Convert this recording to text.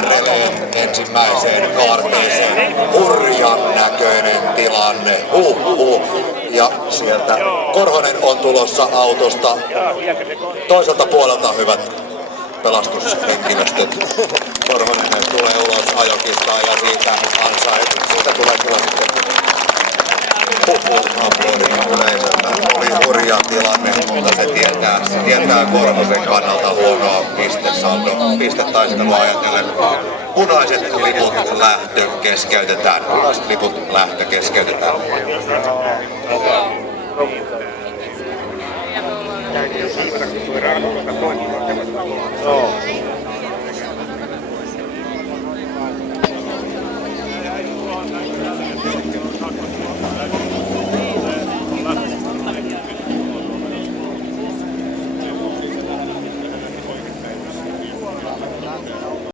releen ensimmäiseen kaarteeseen. Hurjan näköinen tilanne. Ja sieltä Korhonen on tulossa autosta. Toiselta puolelta hyvät pelastushenkilöstöt. Korhonen tulee ulos ajokistaan ja siitä tulee kyllä sitten aplodit yleisöltä. Oli hurja tilanne, mutta se tietää Korhosen kannalta huonoa pistetaistelua ajatellen. Punaiset liput lähtö keskeytetään. Punaiset liput lähtö keskeytetään. Täytyy siivota, kun tuo raakasta toimii.